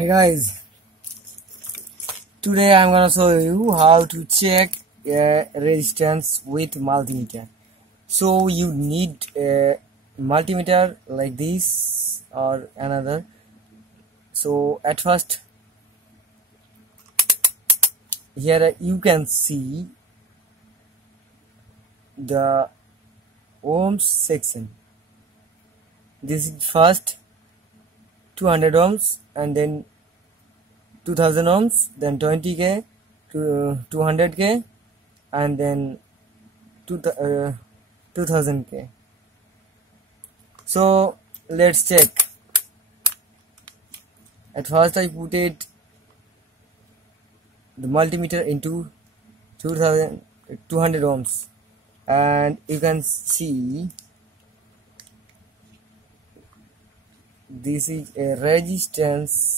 Hey guys, today I'm gonna show you how to check resistance with multimeter. So you need a multimeter like this or another. So at first here you can see the ohms section. This is first 200 ohms and then 2000 ohms, then 20k to 200k, and then 2000k. So let's check. At first I put the multimeter into 200 ohms, and you can see this is a resistance.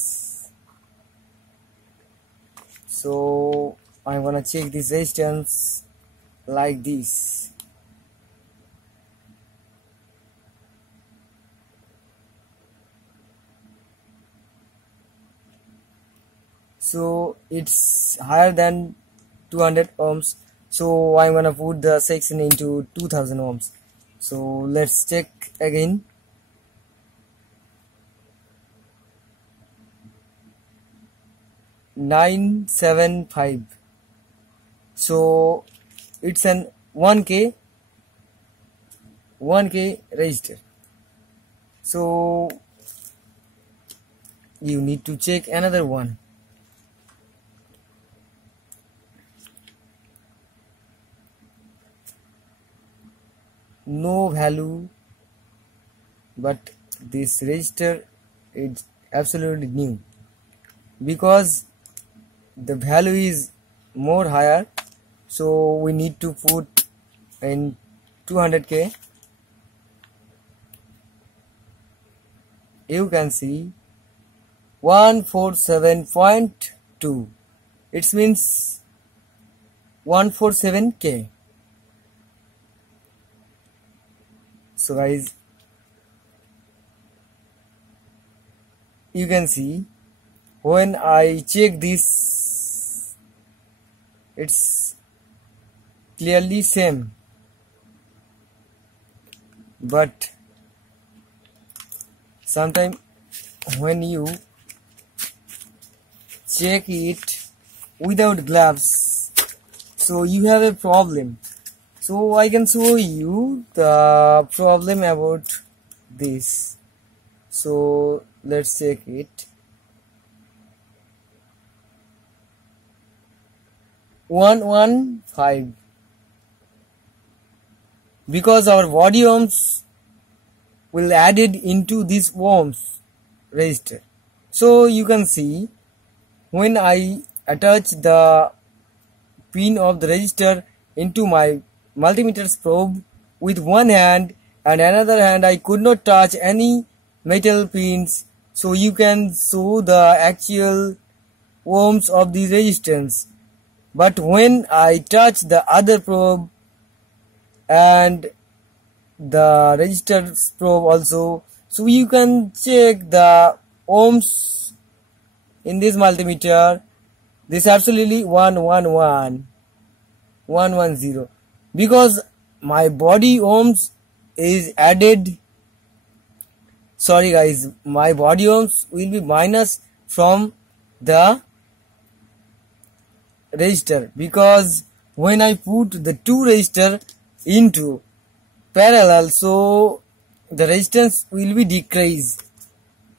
So I'm gonna check this resistance like this. So it's higher than 200 ohms, so I'm gonna put the section into 2000 ohms. So let's check again. $975. So it's an 1k register. So you need to check another one. No value, but this register is absolutely new because the value is more higher, so we need to put in 200k. You can see 147.2. It means 147k. So guys, you can see when I check this, it's clearly same, but sometimes when you check it without gloves, so you have a problem. So I can show you the problem about this. So let's check it. 115, because our body ohms will added into this ohms resistor. So you can see when I attach the pin of the resistor into my multimeter's probe with one hand, and another hand I could not touch any metal pins, so you can show the actual ohms of the resistance. But when I touch the other probe and the resistor's probe also, so you can check the ohms in this multimeter. This absolutely 110, because my body ohms is added. Sorry guys, my body ohms will be minus from the resistor, because when I put the two resistor into parallel, so the resistance will be decreased.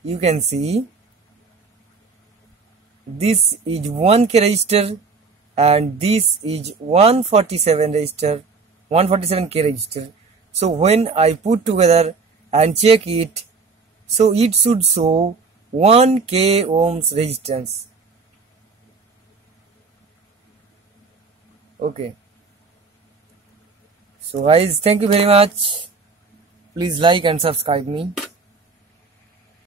You can see this is 1k resistor and this is 147k resistor. So when I put together and check it, so it should show 1k ohms resistance. Okay, so guys, thank you very much. Please like and subscribe me.